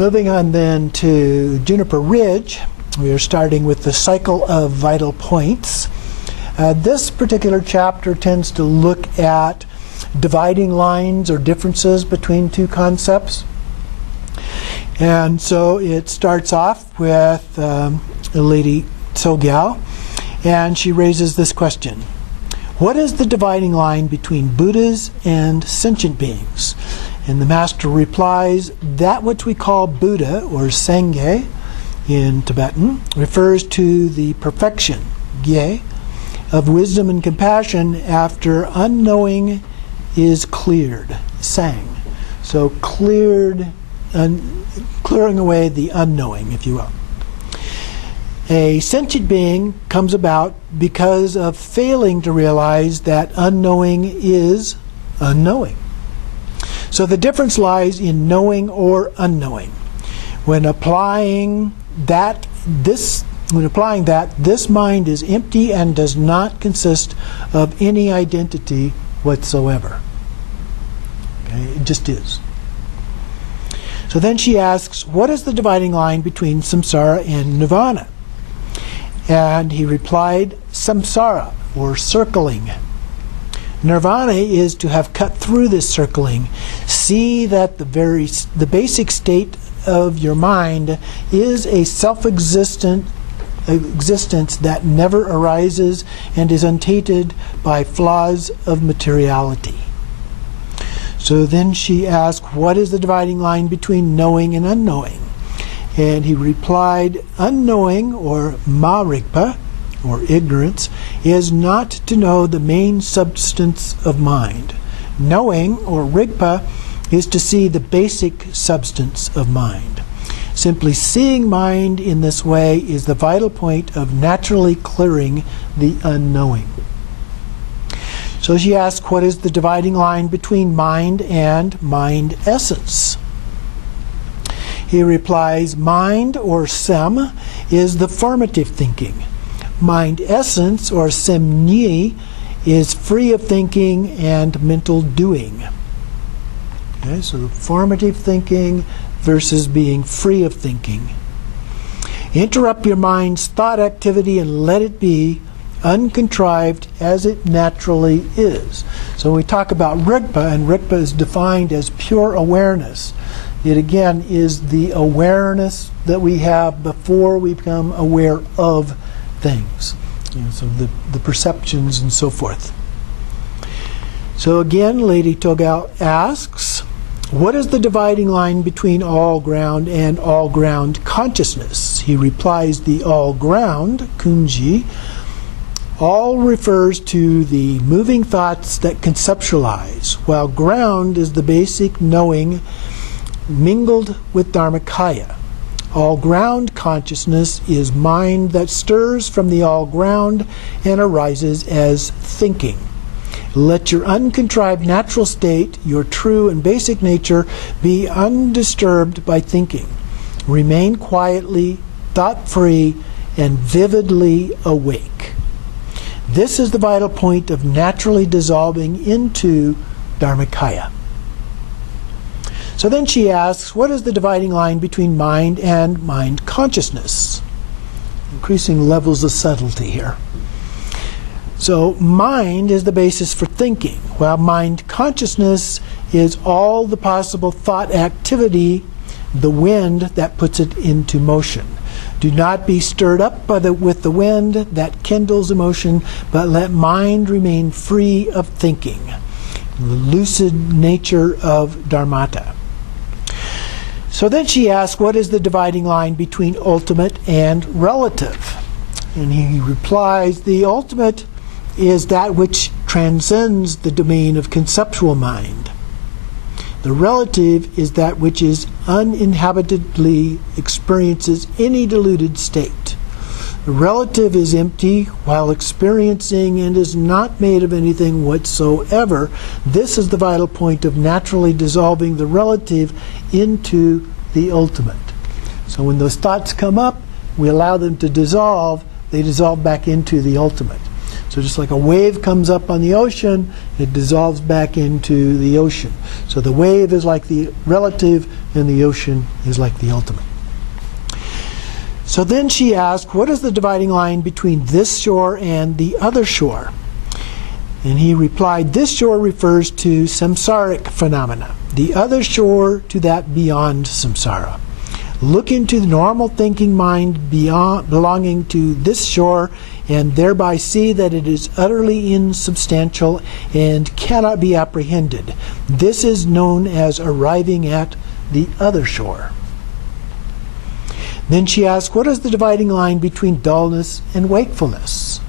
Moving on then to Juniper Ridge, we are starting with the cycle of vital points. This particular chapter tends to look at dividing lines or differences between two concepts. And so it starts off with Lady Togal, and she raises this question. What is the dividing line between Buddhas and sentient beings? And the master replies, that which we call Buddha, or Sangye in Tibetan, refers to the perfection, Gye, of wisdom and compassion after unknowing is cleared, Sang. So clearing away the unknowing, if you will. A sentient being comes about because of failing to realize that unknowing is unknowing. So the difference lies in knowing or unknowing. When applying that, this mind is empty and does not consist of any identity whatsoever. Okay, it just is. So then she asks, what is the dividing line between samsara and nirvana? And he replied, samsara, or circling. Nirvana is to have cut through this circling. See that the basic state of your mind is a self-existent existence that never arises and is untainted by flaws of materiality. So then she asked, what is the dividing line between knowing and unknowing? And he replied, unknowing, or marikpa, or ignorance, is not to know the main substance of mind. Knowing, or rigpa, is to see the basic substance of mind. Simply seeing mind in this way is the vital point of naturally clearing the unknowing. So she asked, what is the dividing line between mind and mind essence? He replies, mind, or sem, is the formative thinking. Mind essence, or semni, is free of thinking and mental doing. Okay, so formative thinking versus being free of thinking. Interrupt your mind's thought activity and let it be uncontrived as it naturally is. So we talk about rigpa, and rigpa is defined as pure awareness. It again is the awareness that we have before we become aware of things. So the perceptions and so forth. So again, Lady Togal asks, what is the dividing line between all ground and all ground consciousness? He replies, the all ground, kunji, all refers to the moving thoughts that conceptualize, while ground is the basic knowing mingled with Dharmakaya. All ground consciousness is mind that stirs from the all ground and arises as thinking. Let your uncontrived natural state, your true and basic nature, be undisturbed by thinking. Remain quietly, thought-free, and vividly awake. This is the vital point of naturally dissolving into Dharmakaya. So then she asks, what is the dividing line between mind and mind consciousness? Increasing levels of subtlety here. So mind is the basis for thinking, while mind consciousness is all the possible thought activity, the wind that puts it into motion. Do not be stirred up with the wind that kindles emotion, but let mind remain free of thinking. The lucid nature of Dharmata. So then she asks, what is the dividing line between ultimate and relative? And he replies, the ultimate is that which transcends the domain of conceptual mind. The relative is that which is uninhabitedly experiences any deluded state. The relative is empty while experiencing and is not made of anything whatsoever. This is the vital point of naturally dissolving the relative into the ultimate. So when those thoughts come up, we allow them to dissolve, they dissolve back into the ultimate. So just like a wave comes up on the ocean, it dissolves back into the ocean. So the wave is like the relative, and the ocean is like the ultimate. So then she asked, what is the dividing line between this shore and the other shore? And he replied, this shore refers to samsaric phenomena, the other shore to that beyond samsara. Look into the normal thinking mind belonging to this shore, and thereby see that it is utterly insubstantial and cannot be apprehended. This is known as arriving at the other shore. Then she asked, what is the dividing line between dullness and wakefulness?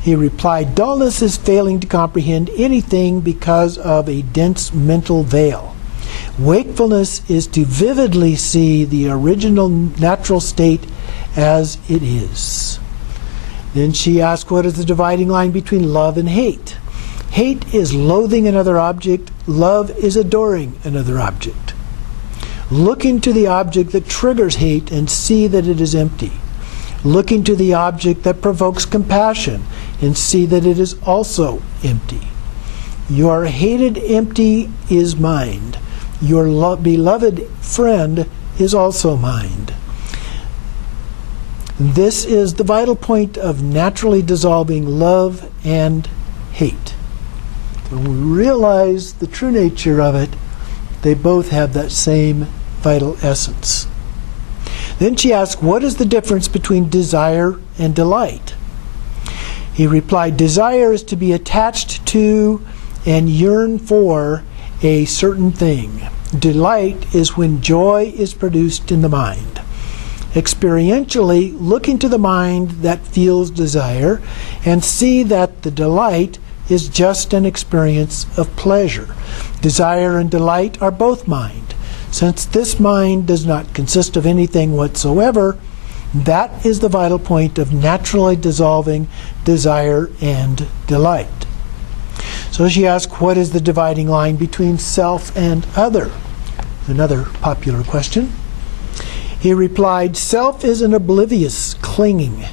He replied, dullness is failing to comprehend anything because of a dense mental veil. Wakefulness is to vividly see the original natural state as it is. Then she asked, what is the dividing line between love and hate? Hate is loathing another object. Love is adoring another object. Look into the object that triggers hate and see that it is empty. Look into the object that provokes compassion and see that it is also empty. Your hated empty is mind. Your beloved friend is also mind. This is the vital point of naturally dissolving love and hate. When we realize the true nature of it, they both have that same vital essence. Then she asked, what is the difference between desire and delight? He replied, desire is to be attached to and yearn for a certain thing. Delight is when joy is produced in the mind. Experientially, look into the mind that feels desire and see that the delight is just an experience of pleasure. Desire and delight are both mind. Since this mind does not consist of anything whatsoever, that is the vital point of naturally dissolving desire and delight. So she asked, what is the dividing line between self and other? Another popular question. He replied, self is an oblivious clinging.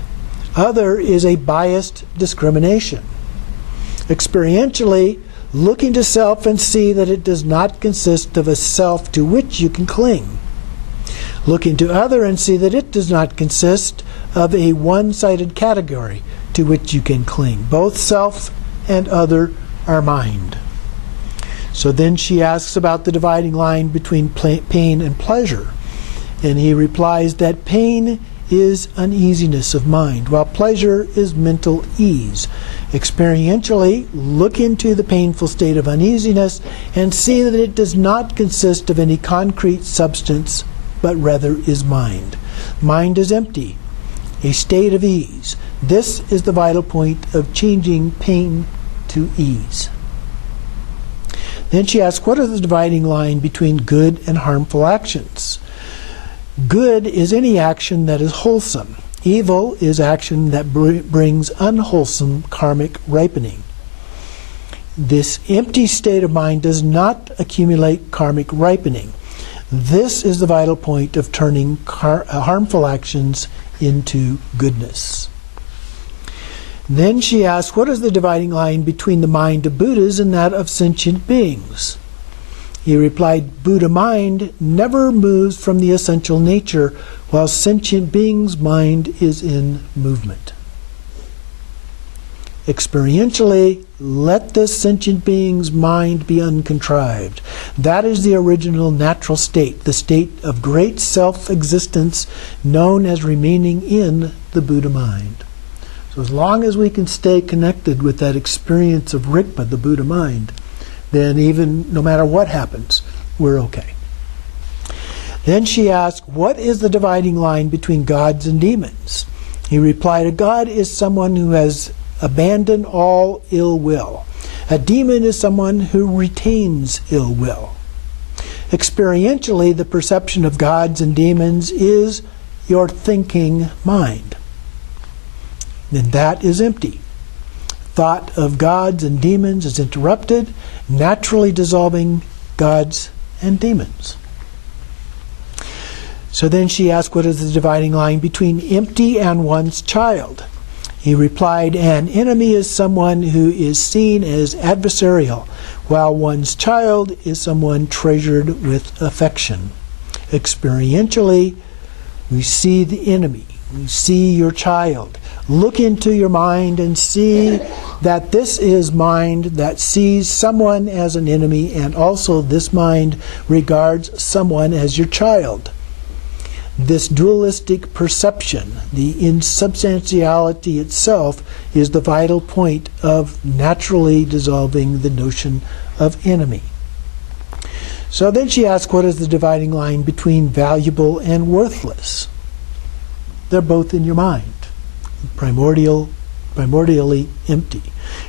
Other is a biased discrimination. Experientially, look into self and see that it does not consist of a self to which you can cling. Look into other and see that it does not consist of a one-sided category to which you can cling. Both self and other are mind. So then she asks about the dividing line between pain and pleasure. And he replies that pain is uneasiness of mind, while pleasure is mental ease. Experientially, look into the painful state of uneasiness and see that it does not consist of any concrete substance, but rather is mind. Mind is empty, a state of ease. This is the vital point of changing pain to ease. Then she asks, what is the dividing line between good and harmful actions? Good is any action that is wholesome. Evil is action that brings unwholesome karmic ripening. This empty state of mind does not accumulate karmic ripening. This is the vital point of turning harmful actions into goodness. Then she asks, what is the dividing line between the mind of Buddhas and that of sentient beings? He replied, Buddha mind never moves from the essential nature, while sentient beings' mind is in movement. Experientially, let this sentient being's mind be uncontrived. That is the original natural state, the state of great self-existence known as remaining in the Buddha mind. So as long as we can stay connected with that experience of Rigpa, the Buddha mind, then even no matter what happens, we're okay. Then she asked, what is the dividing line between gods and demons? He replied, a god is someone who has abandoned all ill will. A demon is someone who retains ill will. Experientially, the perception of gods and demons is your thinking mind. Then that is empty. Thought of gods and demons is interrupted, naturally dissolving gods and demons. So then she asked, what is the dividing line between empty and one's child? He replied, "An enemy is someone who is seen as adversarial, while one's child is someone treasured with affection. Experientially, we see the enemy. We see your child. Look into your mind and see that this is mind that sees someone as an enemy, and also this mind regards someone as your child. This dualistic perception, the insubstantiality itself, is the vital point of naturally dissolving the notion of enemy." So then she asks, what is the dividing line between valuable and worthless? They're both in your mind, primordially empty.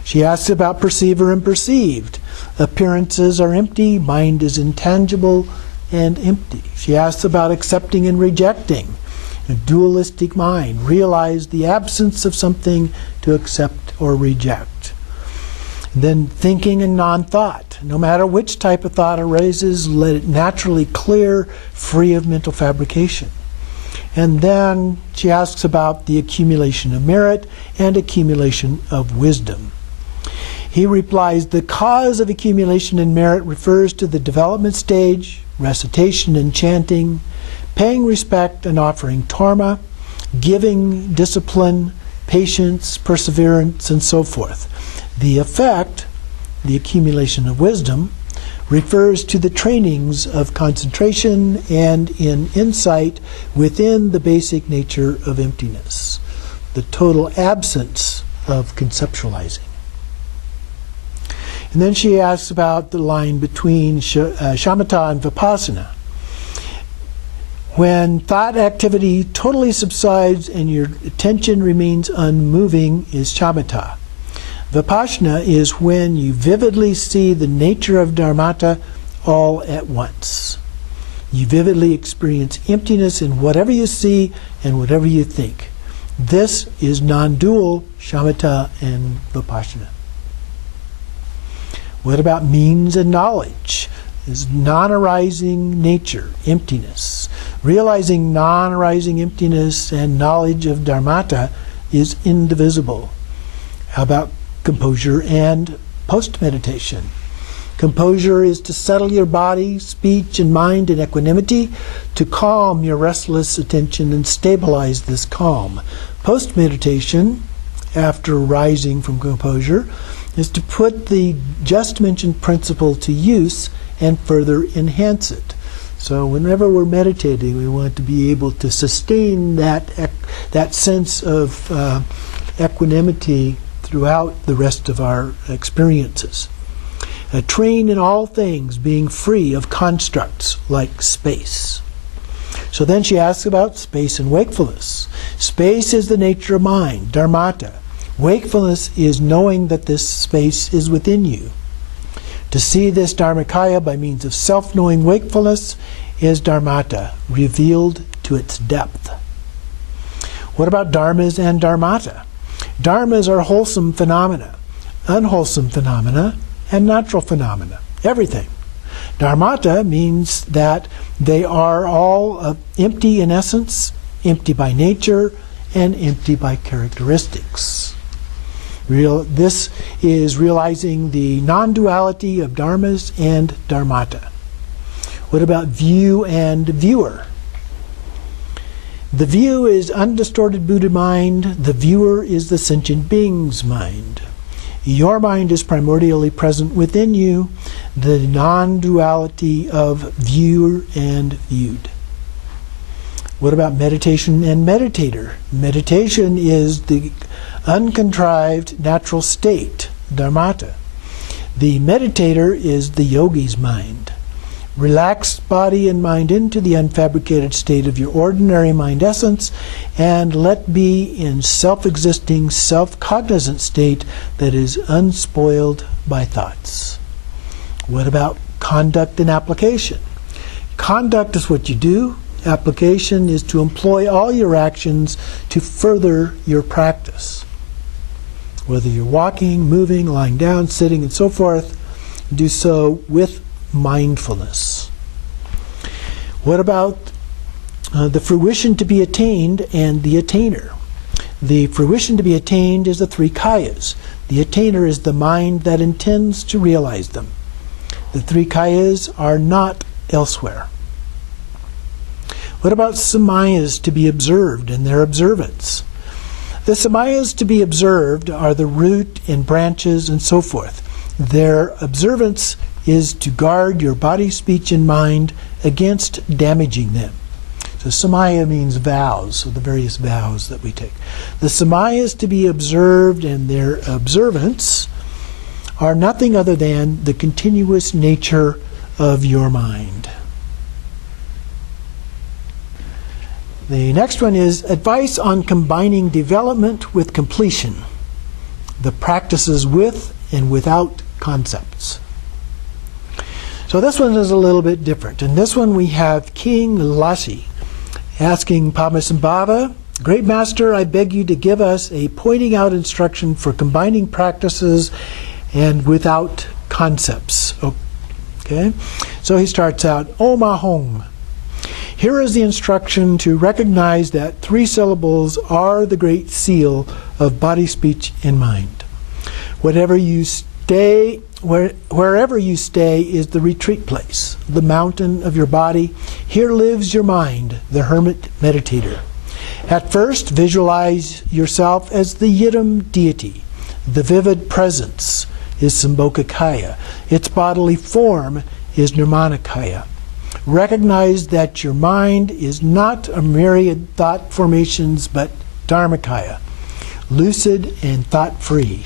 She asks about perceiver and perceived. Appearances are empty, mind is intangible and empty. She asks about accepting and rejecting. A dualistic mind. Realize the absence of something to accept or reject. And then thinking and non-thought. No matter which type of thought arises, let it naturally clear, free of mental fabrication. And then she asks about the accumulation of merit and accumulation of wisdom. He replies, the cause of accumulation and merit refers to the development stage, recitation and chanting, paying respect and offering torma, giving, discipline, patience, perseverance, and so forth. The effect, the accumulation of wisdom, refers to the trainings of concentration and in insight within the basic nature of emptiness, the total absence of conceptualizing. And then she asks about the line between shamatha and vipassana. When thought activity totally subsides and your attention remains unmoving is shamatha. Vipassana is when you vividly see the nature of dharmata all at once. You vividly experience emptiness in whatever you see and whatever you think. This is non-dual shamatha and vipassana. What about means and knowledge? Is non-arising nature, emptiness. Realizing non-arising emptiness and knowledge of dharmata is indivisible. How about composure and post-meditation? Composure is to settle your body, speech, and mind in equanimity, to calm your restless attention and stabilize this calm. Post-meditation, after rising from composure, is to put the just mentioned principle to use and further enhance it. So whenever we're meditating, we want to be able to sustain that sense of equanimity throughout the rest of our experiences. Train in all things, being free of constructs like space. So then she asks about space and wakefulness. Space is the nature of mind, dharmata. Wakefulness is knowing that this space is within you. To see this dharmakaya by means of self-knowing wakefulness is dharmata, revealed to its depth. What about dharmas and dharmata? Dharmas are wholesome phenomena, unwholesome phenomena, and natural phenomena. Everything. Dharmata means that they are all empty in essence, empty by nature, and empty by characteristics. This is realizing the non-duality of dharmas and dharmata. What about view and viewer? The view is undistorted Buddha mind. The viewer is the sentient being's mind. Your mind is primordially present within you, the non-duality of viewer and viewed. What about meditation and meditator? Meditation is the uncontrived natural state, dharmata. The meditator is the yogi's mind. Relax body and mind into the unfabricated state of your ordinary mind essence and let be in self-existing, self-cognizant state that is unspoiled by thoughts. What about conduct and application? Conduct is what you do. Application is to employ all your actions to further your practice. Whether you're walking, moving, lying down, sitting, and so forth, do so with mindfulness. What about the fruition to be attained and the attainer? The fruition to be attained is the three kayas. The attainer is the mind that intends to realize them. The three kayas are not elsewhere. What about samayas to be observed and their observance? The samayas to be observed are the root and branches and so forth. Their observance is to guard your body, speech, and mind against damaging them. So samaya means vows, so the various vows that we take. The samayas to be observed and their observance are nothing other than the continuous nature of your mind. The next one is advice on combining development with completion. The practices with and without concepts. So this one is a little bit different. In this one we have King Lashi asking Padmasambhava, Great Master, I beg you to give us a pointing out instruction for combining practices and without concepts. Okay? So he starts out, Om Ahom. Here is the instruction to recognize that three syllables are the great seal of body, speech, and mind. Wherever you stay is the retreat place, the mountain of your body. Here lives your mind, the hermit meditator. At first, visualize yourself as the Yidam deity. The vivid presence is Sambhogakaya. Its bodily form is Nirmanakaya. Recognize that your mind is not a myriad thought formations, but Dharmakaya, lucid and thought-free.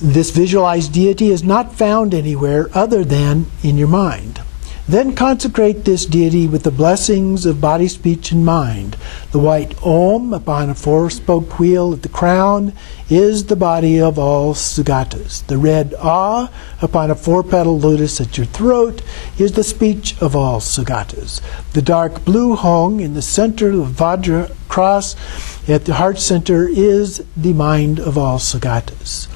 This visualized deity is not found anywhere other than in your mind. Then consecrate this deity with the blessings of body, speech, and mind. The white Om upon a four-spoked wheel at the crown is the body of all Sugatas. The red Ah upon a four-petaled lotus at your throat is the speech of all Sugatas. The dark blue Hong in the center of the Vajra cross at the heart center is the mind of all Sugatas.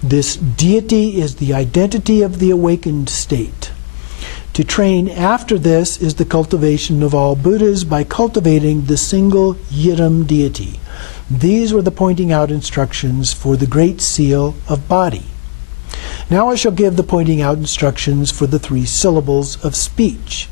This deity is the identity of the awakened state. To train after this is the cultivation of all Buddhas by cultivating the single Yidam deity. These were the pointing out instructions for the great seal of body. Now I shall give the pointing out instructions for the three syllables of speech.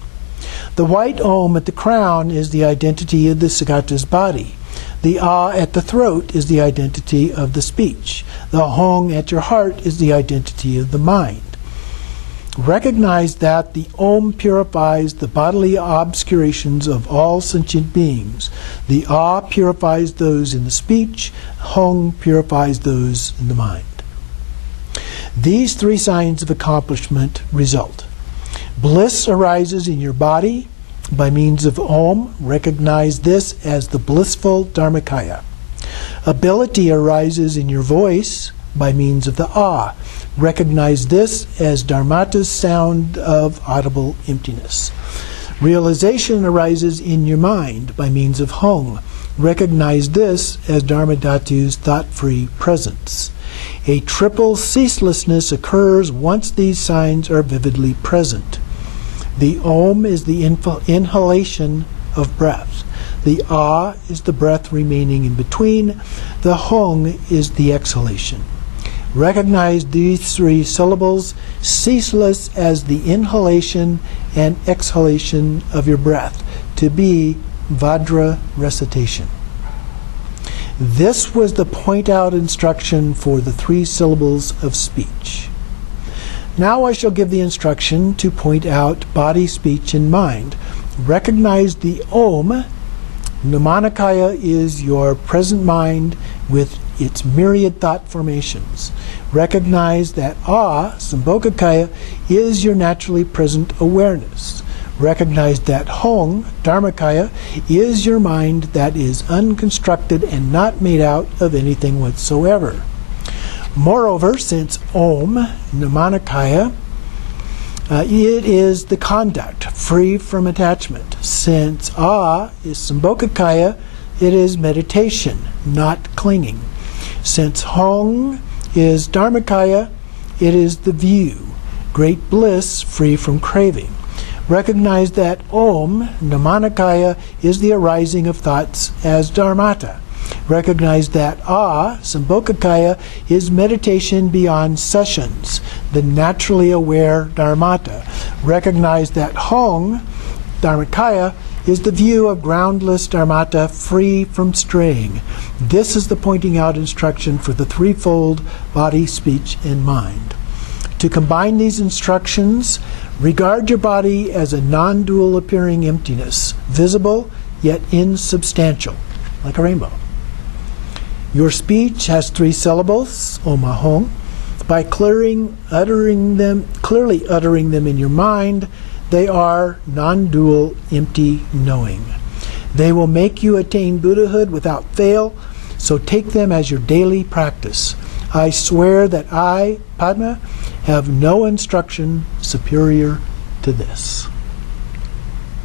The white Om at the crown is the identity of the Sugata's body. The Ah at the throat is the identity of the speech. The Hong at your heart is the identity of the mind. Recognize that the Om purifies the bodily obscurations of all sentient beings. The Ah purifies those in the speech. Hong purifies those in the mind. These three signs of accomplishment result. Bliss arises in your body by means of Om. Recognize this as the blissful Dharmakaya. Ability arises in your voice by means of the Ah. Recognize this as Dharmata's sound of audible emptiness. Realization arises in your mind by means of Hong. Recognize this as Dharmadhatu's thought-free presence. A triple ceaselessness occurs once these signs are vividly present. The Om is the inhalation of breath. The Ah is the breath remaining in between. The Hong is the exhalation. Recognize these three syllables ceaseless as the inhalation and exhalation of your breath to be Vajra recitation. This was the point-out instruction for the three syllables of speech. Now I shall give the instruction to point out body, speech, and mind. Recognize the Om. Nirmanakaya is your present mind with its myriad thought formations. Recognize that Ah, Sambhogakaya, is your naturally present awareness. Recognize that Hong, Dharmakaya, is your mind that is unconstructed and not made out of anything whatsoever. Moreover, since Om, Nirmanakaya, it is the conduct free from attachment. Since Ah is Sambhogakaya, it is meditation, not clinging. Since Hong is Dharmakaya, it is the view, great bliss free from craving. Recognize that Om, Namanakaya, is the arising of thoughts as Dharmata. Recognize that Sambhokakaya, is meditation beyond sessions, the naturally aware Dharmata. Recognize that Hong, Dharmakaya, is the view of groundless Dharmata free from straying. This is the pointing out instruction for the threefold body, speech, and mind. To combine these instructions, regard your body as a non-dual appearing emptiness, visible yet insubstantial, like a rainbow. Your speech has 3 syllables, Oma Hong. By clearly uttering them in your mind, they are non-dual, empty knowing. They will make you attain Buddhahood without fail, so take them as your daily practice. I swear that I, Padma, have no instruction superior to this.